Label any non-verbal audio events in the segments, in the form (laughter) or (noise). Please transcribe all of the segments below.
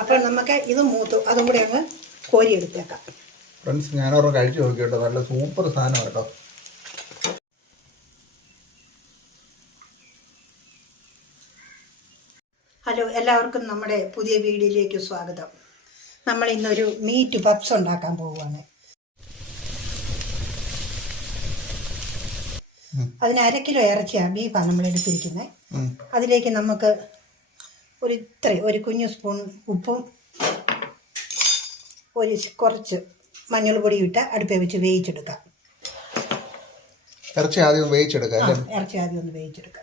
അപ്പോൾ നമുക്ക് ഇത് മൂത്തു അതും കൂടി അങ്ങ് കോരി എടുത്തേക്കാം. ഫ്രണ്ട്സ് ഓരോ കഴിച്ചു നോക്കിട്ടോ നല്ല സൂപ്പർ സാധനം കേട്ടോ. ഹലോ എല്ലാവർക്കും നമ്മുടെ പുതിയ വീഡിയോയിലേക്ക് സ്വാഗതം. നമ്മൾ ഇന്നൊരു മീറ്റ് പപ്സ് ഉണ്ടാക്കാൻ പോവുകയാണ്. അതിന് അര കിലോ ഇറച്ചിയാണ് ബീഫാണ് നമ്മൾ എടുത്തിരിക്കുന്നത്. അതിലേക്ക് നമുക്ക് ഒരു ഇത്ര ഒരു കുഞ്ഞു സ്പൂൺ ഉപ്പും ഒരു കുറച്ച് മഞ്ഞൾ പൊടി ഇട്ട് അടുപ്പേ വെച്ച് വേവിച്ചെടുക്കാം. ഇറച്ചി ആദ്യം വേവിച്ചെടുക്കാം ഇറച്ചി ആദ്യം ഒന്ന് വേവിച്ചെടുക്കാം.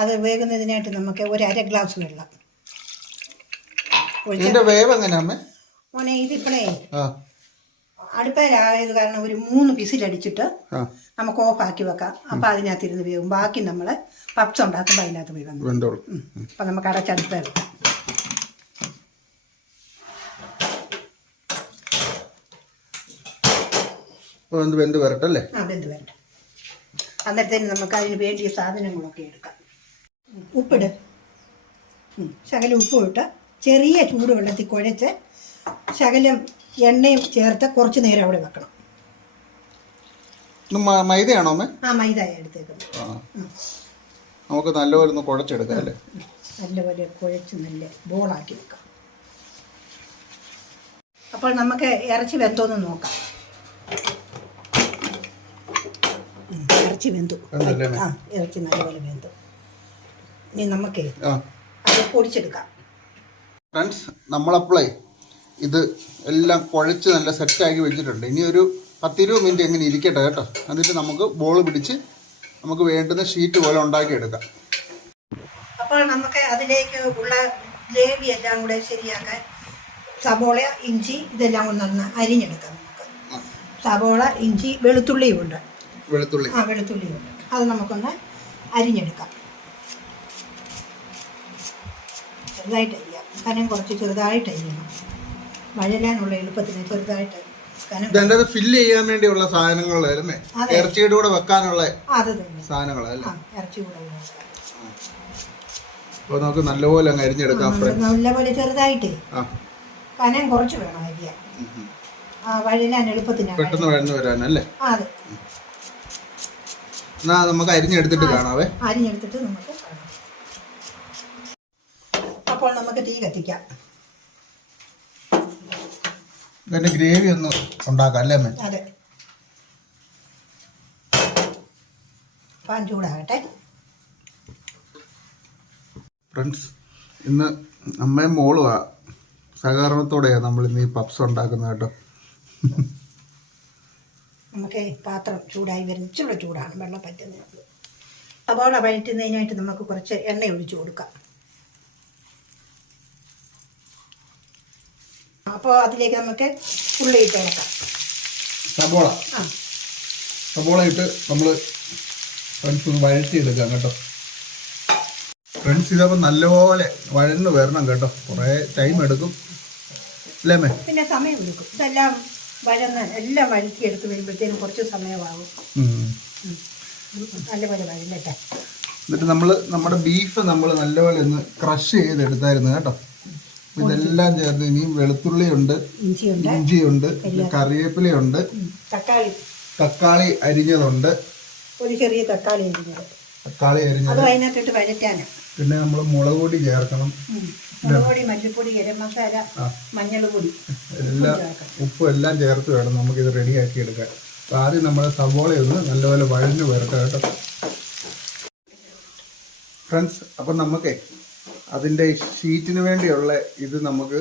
അത് വേകുന്നതിനായിട്ട് നമുക്ക് ഒരു അര ഗ്ലാസ് വെള്ളം. ഇതിന്റെ വേവ് എങ്ങനെയാ അമ്മേ? മോനെ ഇതിപ്പോഴേ അടുപ്പയിലായത് കാരണം ഒരു മൂന്ന് പിസിലടിച്ചിട്ട് നമുക്ക് ആക്കി വെക്കാം. അപ്പൊ അതിനകത്ത് ഇരുന്ന് വേവും. ബാക്കി നമ്മൾ പപ്സ് ഉണ്ടാക്കുമ്പോൾ അതിനകത്ത് വേവും വെന്തോളൂ. അപ്പം നമുക്ക് അടച്ചടുത്ത് എന്ത് വെന്ത് വരട്ടല്ലേ? ആ വെന്ത് വരട്ടെ. അന്നേരത്തേന് നമുക്ക് അതിന് വേണ്ടിയ സാധനങ്ങളൊക്കെ എടുക്കാം. ഉപ്പിട്. ശകലം ഉപ്പും ഇട്ട് ചെറിയ ചൂടുവെള്ളത്തിൽ കുഴച്ച് ശകലം എണ്ണയും ചേർത്ത് കുറച്ച് നേരം അവിടെ വെക്കണം. മൈദയാണോ അമ്മേ? ആ മൈദ എടുത്തേക്കുന്നത്. നമുക്ക് നല്ലപോലെ ഒന്ന് കുഴച്ചെടുക്കാം അല്ലേ? നല്ലപോലെ കുഴച്ച് നല്ല ബോളാക്കി വെക്കാം. അപ്പോൾ നമുക്ക് ഇറച്ചി വെന്തോന്ന് നോക്കാം. ഇറച്ചി വെന്തു. ആ ഇറച്ചി നല്ലപോലെ വെന്തു. ഇനി നമുക്ക് അത് പൊടിച്ചെടുക്കാം. ഫ്രണ്ട്സ് നമ്മളപ്പോളേ ഇത് എല്ലാം കുഴച്ച് നല്ല സെറ്റാക്കി വെച്ചിട്ടുണ്ട്. ഇനി ഒരു പത്തിരുപത് മിനിറ്റ് എങ്ങനെ ഇരിക്കട്ടെ കേട്ടോ. എന്നിട്ട് നമുക്ക് ബോൾ പിടിച്ച് നമുക്ക് വേണ്ടുന്ന ഷീറ്റ് പോലെ ഉണ്ടാക്കിയെടുക്കാം. അപ്പോൾ നമുക്ക് അതിലേക്ക് ഉള്ള ഗ്രേവി എല്ലാം കൂടെ ശരിയാക്കാൻ സബോള ഇഞ്ചി ഇതെല്ലാം ഒന്ന് അരിഞ്ഞെടുക്കാം നമുക്ക്. സബോള ഇഞ്ചി വെളുത്തുള്ളിയും ഉണ്ട് വെളുത്തുള്ളി. ആ വെളുത്തുള്ളി ഉണ്ട് അത് നമുക്കൊന്ന് അരിഞ്ഞെടുക്കാം. ചെറുതായിട്ട് അരിയാം കാരണം കുറച്ച് ചെറുതായിട്ട് അരിയണം വഴലാനുള്ള എളുപ്പത്തിന് ചെറുതായിട്ട് ഇതെന്റെ ഫില്ല് ചെയ്യാൻ വേണ്ടിയുള്ള സാധനങ്ങളല്ലേ. ഇറച്ചിയുടെ കൂടെ വെക്കാനുള്ള സാധനങ്ങളല്ലേ. അപ്പോൾ നമുക്ക് നല്ലപോലെ അങ്ങ് അരിഞ്ഞെടുക്കാം നല്ലപോലെ ചെറുതായിട്ട്. കനം കുറച്ച് വേണം അരിയാൻ. ആ വഴലാൻ പെട്ടെന്ന് വഴന്ന് വരാനല്ലേ? എന്നാ നമുക്ക് അരിഞ്ഞെടുത്തിട്ട് കാണാവേ. അരിഞ്ഞെടുത്തിട്ട് നമുക്ക് അപ്പോൾ നമുക്ക് തീ കത്തിക്കാം. ഇതിന്റെ ഗ്രേവി ഒന്ന് ഉണ്ടാക്കാം അല്ലേ അമ്മ? അതെ. പാൻ ചൂടാകട്ടെ ഫ്രണ്ട്സ് ഇന്ന് അമ്മയും മോളും സഹകരണത്തോടെയാണ് നമ്മൾ ഇന്ന് ഈ പപ്സ് ഉണ്ടാക്കുന്നത് കേട്ടോ. നമുക്ക് പാത്രം ചൂടായി വരുന്ന ഇച്ചിരി ചൂടാണ് വെള്ളം പറ്റുന്നത്. സവാള വഴറ്റുന്നതിനായിട്ട് നമുക്ക് കുറച്ച് എണ്ണ ഒഴിച്ചു കൊടുക്കാം. അപ്പോൾ അതിലേക്ക് നമുക്ക് ഉള്ളി ഇട്ട് ഇളക്കാം സബോള. ആ. സബോള ഇട്ട് നമ്മൾ ഫ്രണ്ട്സ് ഒന്ന് വഴറ്റിയെടുക്കാം കേട്ടോ. ഫ്രണ്ട്സ് ഇതപ്പോൾ നല്ലപോലെ വഴന്ന് വരണം കേട്ടോ. കുറേ ടൈം എടുക്കും. അല്ലേ പിന്നെ സമയം എടുക്കും. ഇതെല്ലാം വഴന്ന് എല്ലാം വഴറ്റിയെടുത്ത് വരുമ്പോഴത്തേനും കുറച്ച് സമയമാകും. നല്ലപോലെ വഴലട്ടെ എന്നിട്ട് നമ്മൾ നമ്മുടെ ബീഫ് നമ്മൾ നല്ലപോലെ ഒന്ന് ക്രഷ് ചെയ്തെടുത്തായിരുന്നു കേട്ടോ. ഇതെല്ലാം ചേർത്ത് ഇനിയും വെളുത്തുള്ളിയുണ്ട് ഇഞ്ചിയുണ്ട് കറിവേപ്പിലയുണ്ട്. തക്കാളി. തക്കാളി അരിഞ്ഞതുണ്ട്. ഒരു ചെറിയ തക്കാളി അരിഞ്ഞത്. തക്കാളി അരിഞ്ഞത്. അത് അതിനകത്തിട്ട് വഴറ്റാനാണ് പിന്നെ നമ്മൾ മുളക് പൊടി ചേർക്കണം. മുളക് പൊടി മല്ലിപ്പൊടി ഗരം മസാല. മഞ്ഞൾ പൊടി. എല്ലാം ഉപ്പും എല്ലാം ചേർത്ത് വേണം നമുക്കിത് റെഡിയാക്കി എടുക്കാൻ. ആദ്യം നമ്മുടെ സവോളയൊന്ന് നല്ലപോലെ വഴഞ്ഞു വരട്ടെ കേട്ടോ. ഫ്രണ്ട്സ് അപ്പം നമുക്കേ അതിന്റെ ഷീറ്റിന് വേണ്ടിയുള്ള ഇത് നമുക്ക്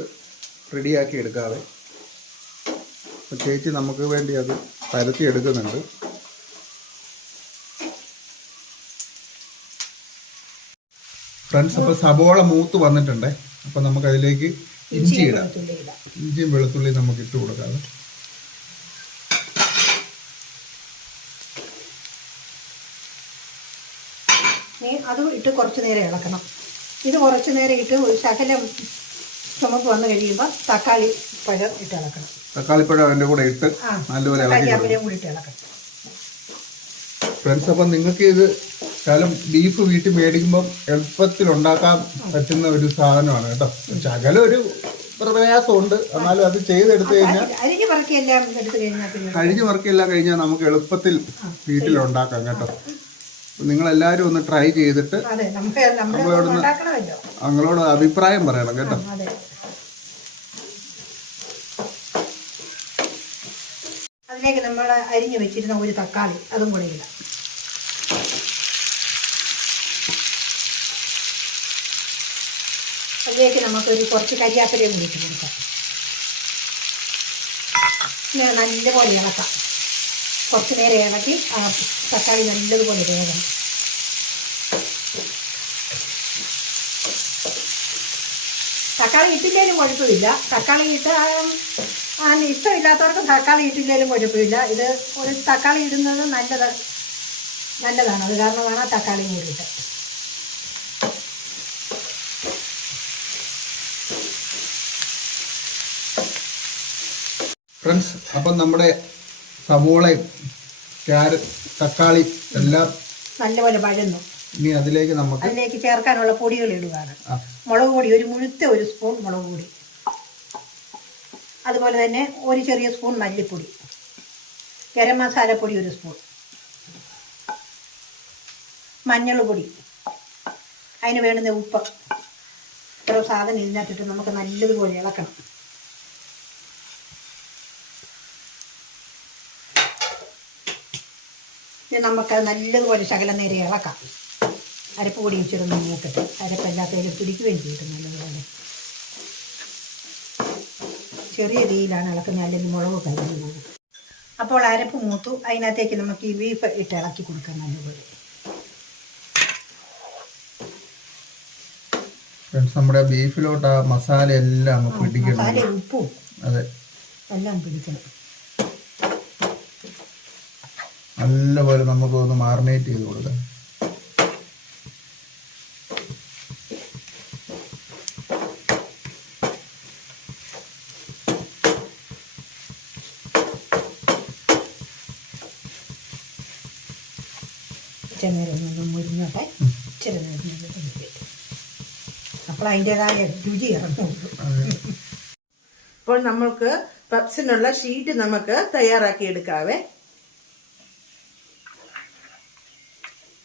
റെഡിയാക്കി എടുക്കാതെ ചേച്ചി നമുക്ക് വേണ്ടി അത് പരത്തി എടുക്കുന്നുണ്ട്. ഫ്രണ്ട്സ് അപ്പോൾ സബോള മൂത്ത് വന്നിട്ടുണ്ട്. അപ്പോൾ നമുക്ക് അതിലേക്ക് ഇഞ്ചി ഇടാം. ഇഞ്ചിയും വെളുത്തുള്ളിയും നമുക്ക് ഇട്ട് കൊടുക്കാം അത് ഇട്ട് കുറച്ച് നേരം ഇളക്കണം. ഇത് കുറച്ച് നേരം ഇട്ട് ഒരു ശകലം ചുമപ്പ് വന്നു കഴിയുമ്പോൾ തക്കാളി പഴം ഇട്ട് ഇളക്കണം. തക്കാളിപ്പഴം അതിന്റെ കൂടെ ഇട്ട് നല്ലപോലെ ഇളക്കി കൊടുക്കും കരിയാപ്പിലയും കൂടി ഇട്ട് ഇളക്കണം. ഫ്രണ്ട്സ് അപ്പം നിങ്ങൾക്ക് ഇത് ശകലം ബീഫ് വീട്ടിൽ മേടിക്കുമ്പം എളുപ്പത്തിൽ ഉണ്ടാക്കാൻ പറ്റുന്ന ഒരു സാധനമാണ് കേട്ടോ. ശകലം ഒരു പ്രയാസമുണ്ട്. എന്നാലും അത് ചെയ്തെടുത്തു കഴിഞ്ഞാൽ അരിഞ്ഞു എടുത്തു കഴിഞ്ഞാൽ കഴിഞ്ഞ വർക്കെല്ലാം കഴിഞ്ഞാൽ നമുക്ക് എളുപ്പത്തിൽ വീട്ടിൽ ഉണ്ടാക്കാം കേട്ടോ. നിങ്ങൾ എല്ലാവരും ഒന്ന് ട്രൈ ചെയ്തിട്ട് ഞങ്ങളോട് അഭിപ്രായം പറയണം കേട്ടോ. അതിലേക്ക് നമ്മൾ അരിഞ്ഞു വെച്ചിരുന്ന ഒരു തക്കാളി അതും കൂടെ ഇടാം. അതിലേക്ക് നമുക്കൊരു കുറച്ച് കരിയാപ്പിലയും കൂടി ഇട്ട് കൊടുക്കാം. നല്ലപോലെ ഇളക്കാം. കുറച്ച് നേരം ഇളക്കി തക്കാളി നല്ലതുപോലെ വേണം തക്കാളി ഇട്ടില്ലേലും കുഴപ്പമില്ല. തക്കാളി ഇട്ട് ഇഷ്ടമില്ലാത്തവർക്ക് തക്കാളി ഇട്ടില്ലേലും കുഴപ്പമില്ല. ഇത് ഒരു തക്കാളി ഇടുന്നത് നല്ലത് നല്ലതാണ്. അത് കാരണമാണ് തക്കാളി കൂടിയിട്ട് ഫ്രണ്ട്സ് അപ്പം നമ്മുടെ സവോളയും ക്യാരറ്റ് തക്കാളി എല്ലാം നല്ലപോലെ വഴന്നു. ഇനി അതിലേക്ക് നമുക്ക് അതിലേക്ക് ചേർക്കാനുള്ള പൊടികൾ ഇടുകയാണ് മുളക് പൊടി ഒരു മുഴുത്ത ഒരു സ്പൂൺ മുളക് പൊടി. അതുപോലെ തന്നെ ഒരു ചെറിയ സ്പൂൺ മല്ലിപ്പൊടി. ഗരം മസാലപ്പൊടി ഒരു സ്പൂൺ. മഞ്ഞൾ പൊടി അതിന് വേണ്ടുന്ന ഉപ്പ്. ഇത്ര സാധനം ഇതിനകത്തിട്ട് നമുക്ക് നല്ലതുപോലെ ഇളക്കണം. ഇനി നമുക്കത് നല്ലതുപോലെ ശകലം നേരെ ഇളക്കാം. അരപ്പ് പൊടി വെച്ചിരുന്ന് മൂക്കിട്ട് അരപ്പ് എല്ലാത്തേലും പിടിക്കുകയും ചെയ്തു നല്ലതുപോലെ. ചെറിയ രീതിയിലാണ് ഇളക്കുന്നത്. അല്ലെങ്കിൽ മുളക് കഴിഞ്ഞു പോകും. അപ്പോൾ അരപ്പ് മൂത്തു. അതിനകത്തേക്ക് നമുക്ക് ഈ ബീഫ് ഇട്ട് ഇളക്കി കൊടുക്കാം നല്ലപോലെ. ഫ്രണ്ട്സ് നമ്മുടെ ബീഫിലോട്ട് ആ മസാല എല്ലാം പിടിക്കണം. മസാല ഉപ്പും അതെ. എല്ലാം പിടിക്കണം. നല്ലപോലെ നമുക്ക് ഒന്ന് മാറിനേറ്റ് ചെയ്ത് കൊടുക്കാം. ഒന്ന് മുരിഞ്ഞോട്ടെ. അതിന്റെതായ രുചി ഇറങ്ങുള്ളൂ. അപ്പോൾ നമ്മൾക്ക് പപ്സിനുള്ള ഷീറ്റ് നമുക്ക് തയ്യാറാക്കി എടുക്കാവേ.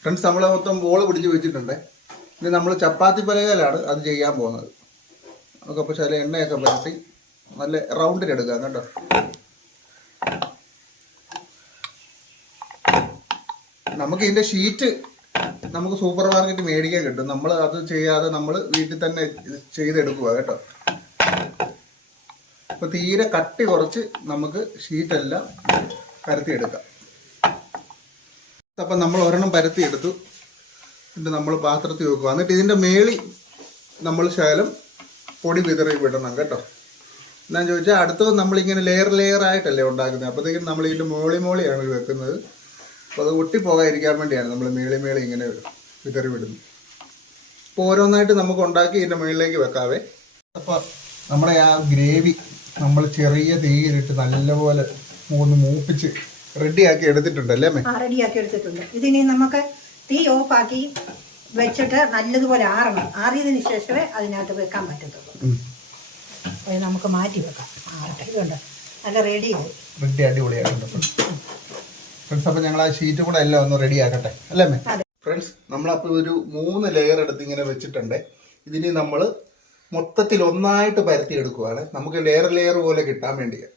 ഫ്രണ്ട്സ് നമ്മൾ മൊത്തം ബോൾ പിടിച്ച് വെച്ചിട്ടുണ്ട്. ഇനി നമ്മൾ ചപ്പാത്തി പലകയിലാണ് അത് ചെയ്യാൻ പോകുന്നത്. നമുക്ക് പക്ഷേ ചില എണ്ണയൊക്കെ പുരട്ടി നല്ല റൗണ്ടിലെടുക്കാം കേട്ടോ. നമുക്ക് ഇതിന്റെ ഷീറ്റ് നമുക്ക് സൂപ്പർ മാർക്കറ്റ് മേടിക്കാൻ കിട്ടും. നമ്മൾ അത് ചെയ്യാതെ നമ്മൾ വീട്ടിൽ തന്നെ ചെയ്തെടുക്കുക കേട്ടോ. അപ്പോൾ തീരെ കട്ടി കുറച്ച് നമുക്ക് ഷീറ്റെല്ലാം പരത്തിയെടുക്കാം. അപ്പം നമ്മൾ ഒരെണ്ണം പരത്തിയെടുത്തു എന്നിട്ട് നമ്മൾ പാത്രത്തിൽ വെക്കുക. എന്നിട്ട് ഇതിന്റെ മേളി നമ്മൾ ശകലം പൊടി വിതറി വിടണം കേട്ടോ. എന്നാന്ന് ചോദിച്ചാൽ അടുത്തത് നമ്മളിങ്ങനെ ലെയർ ലെയർ ആയിട്ടല്ലേ ഉണ്ടാക്കുന്നത്. അപ്പോഴത്തേക്കും നമ്മൾ ഇതിന്റെ മോളി മോളിയാണ് വെക്കുന്നത്. അപ്പോൾ അത് ഒട്ടിപ്പോകാതിരിക്കാൻ വേണ്ടിയാണ് നമ്മൾ മേളി മേളി ഇങ്ങനെ വിതറി വിടുന്നത്. അപ്പോൾ ഓരോന്നായിട്ട് നമുക്ക് ഉണ്ടാക്കി ഇതിന്റെ മുകളിലേക്ക് വെക്കാവേ. അപ്പോൾ നമ്മുടെ ആ ഗ്രേവി നമ്മൾ ചെറിയ തീയിലിട്ട് നല്ലപോലെ മൂന്ന് മൂപ്പിച്ച് റെഡിയാക്കി എടുത്തിട്ടുണ്ട് അല്ലേ ആ റെഡിയാക്കി എടുത്തിട്ടുണ്ട്. ഇതിനി നമുക്ക് തീ ഓഫാക്കി വെച്ചിട്ട് നല്ലതുപോലെ ആറണം. ആറിയതിന് ശേഷമേ അതിനകത്ത് വെക്കാൻ പറ്റത്തുള്ളൂ. അത് നമുക്ക് മാറ്റി വെക്കാം. ആറട്ടെ ഇതുണ്ട്. നല്ല റെഡിയായി. റെഡി അടിപൊളിയായിട്ടുണ്ട് ഫ്രണ്ട്സ് അപ്പം ഞങ്ങൾ ആ ഷീറ്റ് കൂടെ എല്ലാം ഒന്ന് റെഡി ആക്കട്ടെ അല്ലേ. ഫ്രണ്ട്സ് നമ്മളപ്പോൾ ഒരു മൂന്ന് ലെയർ എടുത്ത് ഇങ്ങനെ വെച്ചിട്ടുണ്ട്. ഇതിന് നമ്മൾ മൊത്തത്തിൽ ഒന്നായിട്ട് പരത്തി എടുക്കുവാണ്. നമുക്ക് ലെയർ ലെയർ പോലെ കിട്ടാൻ വേണ്ടിയാണ്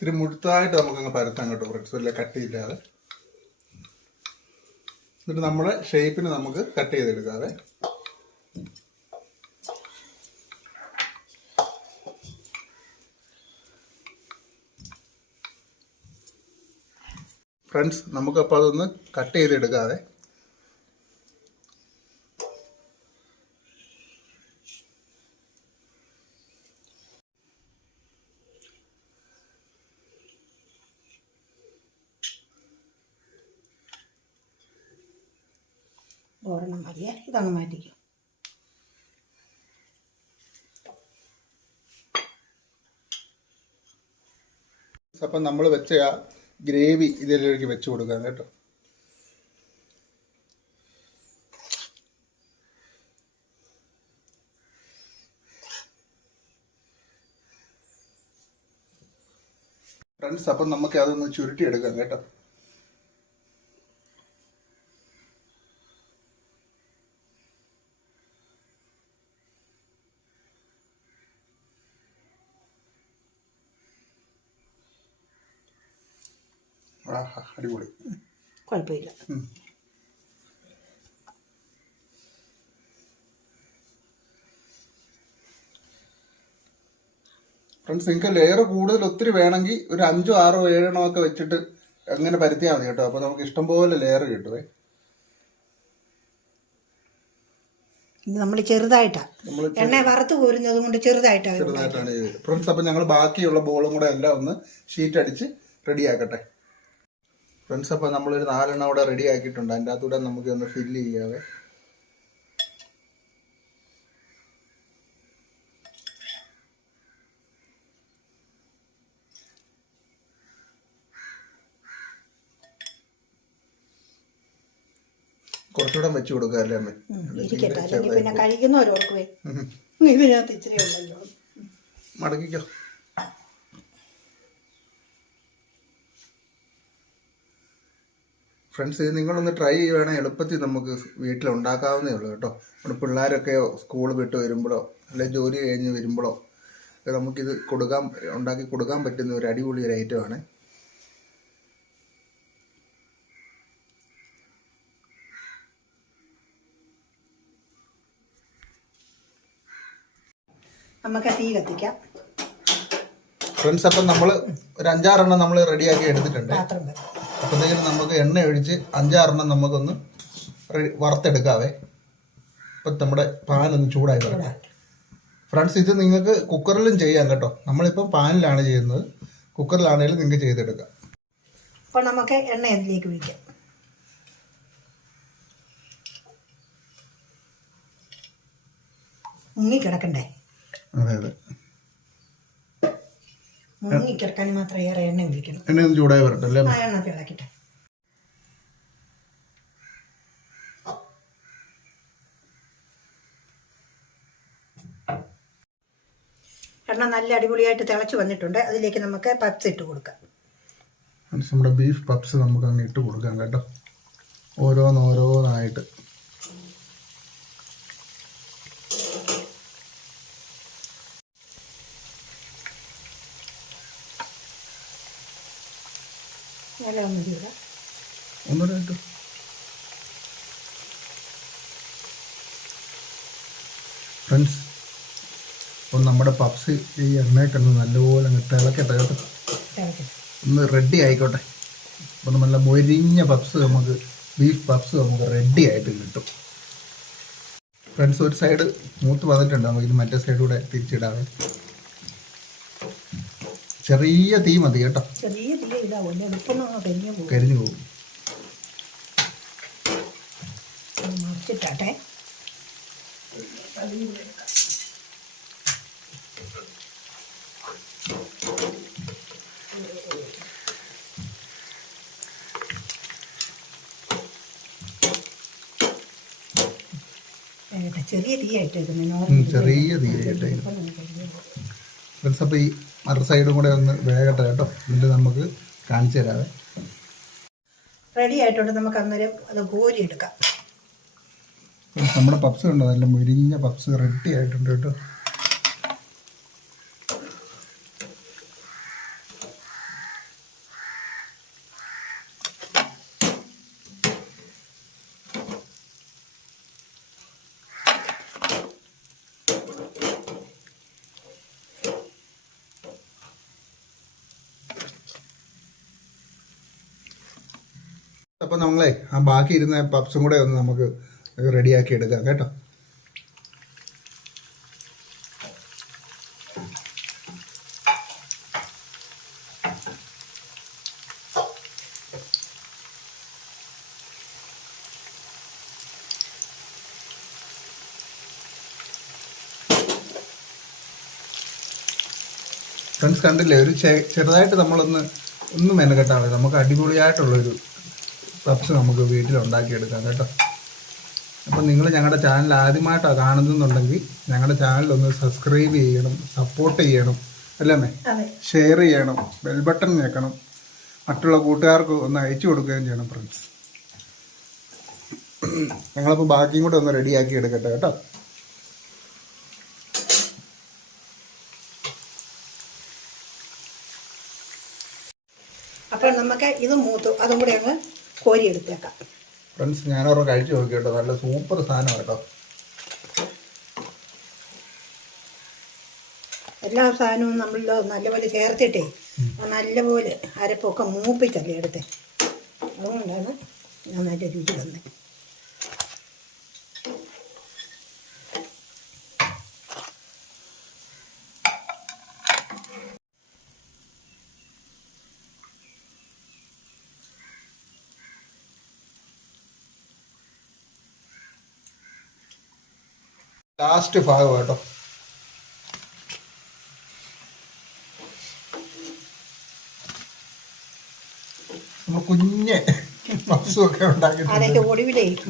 ഇത്തിരി മുഴുത്തായിട്ട് നമുക്കങ്ങ് പരത്താൻ കേട്ടോ വലിയ കട്ടിയില്ലാതെ. എന്നിട്ട് നമ്മുടെ ഷേപ്പിന് നമുക്ക് കട്ട് ചെയ്തെടുക്കാവേ. ഫ്രണ്ട്സ് നമുക്കപ്പോൾ അതൊന്ന് കട്ട് ചെയ്തെടുക്കാവേ. ഒരെണ്ണം മതിയേ. ഇതങ്ങ് മാറ്റിക്കും. അപ്പം നമ്മൾ വെച്ച ആ ഗ്രേവി ഇതിലേക്ക് വെച്ച് കൊടുക്കാം കേട്ടോ. ഫ്രണ്ട്സ് അപ്പം നമുക്ക് അതൊന്ന് ചുരുട്ടി എടുക്കാം കേട്ടോ. അടിപൊളി. കുഴപ്പമില്ല. ഫ്രണ്ട്സ് നിങ്ങൾക്ക് ലെയർ കൂടുതൽ ഒത്തിരി വേണമെങ്കിൽ ഒരു അഞ്ചോ ആറോ ഏഴെണ്ണോ ഒക്കെ വെച്ചിട്ട് അങ്ങനെ പരത്തിയാൽ മതി കേട്ടോ. അപ്പോൾ നമുക്ക് ഇഷ്ടംപോലെ ലെയർ കിട്ടുവേ. നമ്മൾ ചെറുതായിട്ടാണ് എണ്ണ വറുത്ത് കോരുന്നത് കൊണ്ട് ചെറുതായിട്ടാണ് ഫ്രണ്ട്സ് അപ്പം ഞങ്ങൾ ബാക്കിയുള്ള ബോളും കൂടെ എല്ലാം ഒന്ന് ഷീറ്റ് അടിച്ച് റെഡി ആക്കട്ടെ. ഫ്രണ്ട്സ് അപ്പോൾ നമ്മളൊരു നാലെണ്ണം കൂടെ റെഡി ആക്കിയിട്ടുണ്ട്. അതിന്റെ അകത്തൂടെ നമുക്ക് ഒന്ന് ഫില്ല് ചെയ്യാവേ. കുറച്ചുകൂടെ വെച്ച് കൊടുക്കാം അല്ലേ അമ്മേ? ഇരിക്കട്ടെ. അല്ലെങ്കിൽ പിന്നെ കഴിക്കുന്നവരോർക്കുവേ. ഇതിനകത്ത് ഇച്ചിരി ഉണ്ടല്ലോ മടക്കിക്കോ. ഫ്രണ്ട്സ് ഇത് നിങ്ങളൊന്ന് ട്രൈ ചെയ്യുവാണെങ്കിൽ എളുപ്പത്തിൽ നമുക്ക് വീട്ടിൽ ഉണ്ടാക്കാവുന്നേ ഉള്ളൂ കേട്ടോ. നമ്മുടെ പിള്ളേരൊക്കെ സ്കൂൾ വിട്ട് വരുമ്പോഴോ അല്ലെങ്കിൽ ജോലി കഴിഞ്ഞ് വരുമ്പോഴോ നമുക്കിത് കൊടുക്കാൻ ഉണ്ടാക്കി കൊടുക്കാൻ പറ്റുന്ന ഒരു അടിപൊളി ഒരു ഐറ്റമാണ് നമുക്ക് തീ കത്തിക്കാം. ഫ്രണ്ട്സ് അപ്പം നമ്മൾ ഒരു അഞ്ചാറെണ്ണം നമ്മൾ റെഡിയാക്കി എടുത്തിട്ടുണ്ട്. പാത്രം വെക്കാം അപ്പോഴത്തേക്കും നമുക്ക് എണ്ണ ഒഴിച്ച് അഞ്ചാറെണ്ണം നമുക്കൊന്ന് വറുത്തെടുക്കാവേ. ഇപ്പം നമ്മുടെ പാനൊന്ന് ചൂടായി വരണം ഫ്രണ്ട്സ് ഇത് നിങ്ങൾക്ക് കുക്കറിലും ചെയ്യാം കേട്ടോ. നമ്മളിപ്പം പാനിലാണ് ചെയ്യുന്നത്. കുക്കറിലാണെങ്കിലും നിങ്ങൾക്ക് ചെയ്തെടുക്കാം. അപ്പോൾ നമുക്ക് എണ്ണ അതിലേക്ക് ഒഴിക്കാം. മുങ്ങിക്കിടക്കണ്ടേ? അതെ അതെ. മുങ്ങിക്കിടക്കാൻ മാത്രം ഏറെ എണ്ണ ഒഴിക്കണം എണ്ണ ഒന്ന് ചൂടായി വരട്ടെ അല്ലേ? ആ എണ്ണ തിളക്കട്ടെ എണ്ണ നല്ല അടിപൊളിയായിട്ട് തിളച്ച് വന്നിട്ടുണ്ട്. അതിലേക്ക് നമുക്ക് പപ്സ് ഇട്ട് കൊടുക്കാം. നമ്മുടെ ബീഫ് പപ്സ് നമുക്ക് അങ്ങ് ഇട്ട് കൊടുക്കാം കേട്ടോ. ഓരോന്നോരോന്നായിട്ട് ഒന്ന് ഒന്നുകൂടെ ഇട്ടു. ഫ്രണ്ട്സ് അപ്പം നമ്മുടെ പപ്സ് ഈ എണ്ണയൊക്കെ നല്ലപോലെ അങ്ങ് തിളക്കട്ടെ കേട്ടോ ഒന്ന് റെഡി ആയിക്കോട്ടെ. അപ്പം നല്ല മൊരിഞ്ഞ പപ്സ് നമുക്ക് ബീഫ് പപ്സ് നമുക്ക് റെഡി ആയിട്ട് കിട്ടും. ഫ്രണ്ട്സ് ഒരു സൈഡ് മൂത്ത് വന്നിട്ടുണ്ട്. നമുക്ക് ഇത് മറ്റേ സൈഡ് കൂടെ തിരിച്ചിടാവേ. ചെറിയ തീ മതി കേട്ടോ. ചെറിയ തീ ഇതാവും എളുപ്പം കരിഞ്ഞു പോകും. കരിഞ്ഞു പോകും. മറിച്ചിട്ടാട്ടെ. ചെറിയ തീയായിട്ട് ചെറിയ തീയായിട്ട് ഫ്രണ്ട്സ് അപ്പോൾ ഈ മറു സൈഡും കൂടെ ഒന്ന് വേഗട്ടെ കേട്ടോ. എന്നിട്ട് നമുക്ക് കാണിച്ചു തരാവേ. റെഡി ആയിട്ടുണ്ട്. നമുക്ക് അന്നേരം അത് കോരി എടുക്കാം. നമ്മുടെ പപ്സ് ഉണ്ടോ നല്ല മുരിഞ്ഞ പപ്സ് റെഡി ആയിട്ടുണ്ട് കേട്ടോ. ബാക്കിയിരുന്ന പപ്സും കൂടെ ഒന്ന് നമുക്ക് റെഡിയാക്കി എടുക്കാം കേട്ടോ? ഫ്രണ്ട്സ് കണ്ടില്ലേ? ഒരു ചെറുതായിട്ട് നമ്മളൊന്ന് ഒന്ന് മെനക്കെട്ടാണ് നമുക്ക് അടിപൊളിയായിട്ടുള്ളൊരു പപ്സ് നമുക്ക് വീട്ടിൽ ഉണ്ടാക്കിയെടുക്കാം കേട്ടോ. അപ്പം നിങ്ങൾ ഞങ്ങളുടെ ചാനൽ ആദ്യമായിട്ടാണ് കാണുന്നുണ്ടെങ്കിൽ ഞങ്ങളുടെ ചാനൽ ഒന്ന് സബ്സ്ക്രൈബ് ചെയ്യണം സപ്പോർട്ട് ചെയ്യണം അല്ലേ? ഷെയർ ചെയ്യണം ബെൽ ബട്ടൺ ഞെക്കണം മറ്റുള്ള കൂട്ടുകാർക്ക് ഒന്ന് അയച്ചു കൊടുക്കുകയും ചെയ്യണം ഫ്രണ്ട്സ് ഞങ്ങളപ്പോൾ ബാക്കിയും കൂടെ ഒന്ന് റെഡിയാക്കി എടുക്കട്ടെ കേട്ടോ. അപ്പോൾ നമുക്ക് ഇത് മൂത്തു അതും കൂടി അങ്ങ് കോരി എടുത്തേക്കാം ഫ്രണ്ട്സ് ഓരോ കഴിച്ചു നോക്കി കേട്ടോ നല്ല സൂപ്പർ സാധനമാണ് കേട്ടോ എല്ലാ സാധനവും നമ്മൾ നല്ലപോലെ ചേർത്തിട്ടേ നല്ലപോലെ അരപ്പൊക്കെ മൂപ്പിച്ചല്ലേ എടുത്തേ. അതുകൊണ്ടാണ് ഞാൻ നല്ല രുചി വന്നത് ലാസ്റ്റ് ഭാഗം കേട്ടോ. നമ്മൾ കുഞ്ഞ് മസുമൊക്കെ ഉണ്ടാക്കി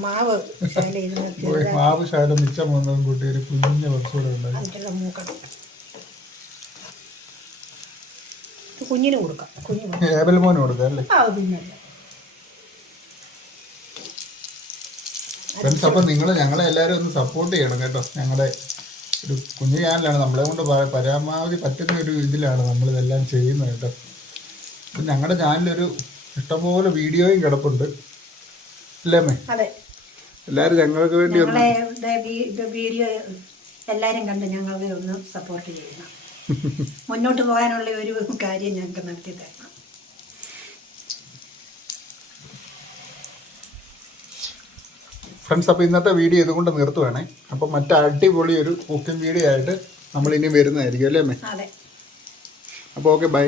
മാവ് ശകലം മാവ് ശാലം മിച്ചം വന്നതും കൂട്ടി ഒരു കുഞ്ഞ് മസൂടെ ഉണ്ടാക്കി. കുഞ്ഞിന് കൊടുക്കാം. കുഞ്ഞിന് ഏബൽ മോന് കൊടുക്കാം അല്ലേ ആ പിന്നല്ല ഫ്രണ്ട്സ് അപ്പം നിങ്ങൾ ഞങ്ങളെ എല്ലാവരും ഒന്ന് സപ്പോർട്ട് ചെയ്യണം കേട്ടോ. ഞങ്ങളുടെ ഒരു കുഞ്ഞു ചാനലാണ്. നമ്മളെ കൊണ്ട് പരമാവധി പറ്റുന്ന ഒരു ഇതിലാണ് നമ്മളിതെല്ലാം ചെയ്യുന്നത് കേട്ടോ. അപ്പം ഞങ്ങളുടെ ചാനലൊരു ഇഷ്ടംപോലെ വീഡിയോയും കിടപ്പുണ്ട്. അല്ലേ എല്ലാവരും ഞങ്ങൾക്ക് വേണ്ടി ഒന്ന് വീഡിയോ എല്ലാവരും കണ്ട് ഞങ്ങളെ ഒന്ന് സപ്പോർട്ട് ചെയ്യണം (laughs) മുന്നോട്ട് പോകാനുള്ള ഒരു കാര്യം ഞങ്ങൾക്ക് നടത്തി തരണം. ഫ്രണ്ട്സ് അപ്പോൾ ഇന്നത്തെ വീഡിയോ ഇതുകൊണ്ട് നിർത്തുവാണേ. അപ്പം മറ്റേ അടിപൊളി ഒരു കുക്കിംഗ് വീഡിയോ ആയിട്ട് നമ്മൾ ഇനി വരുന്നതായിരിക്കും അല്ലേ അമ്മേ? അപ്പോൾ ഓക്കെ ബൈ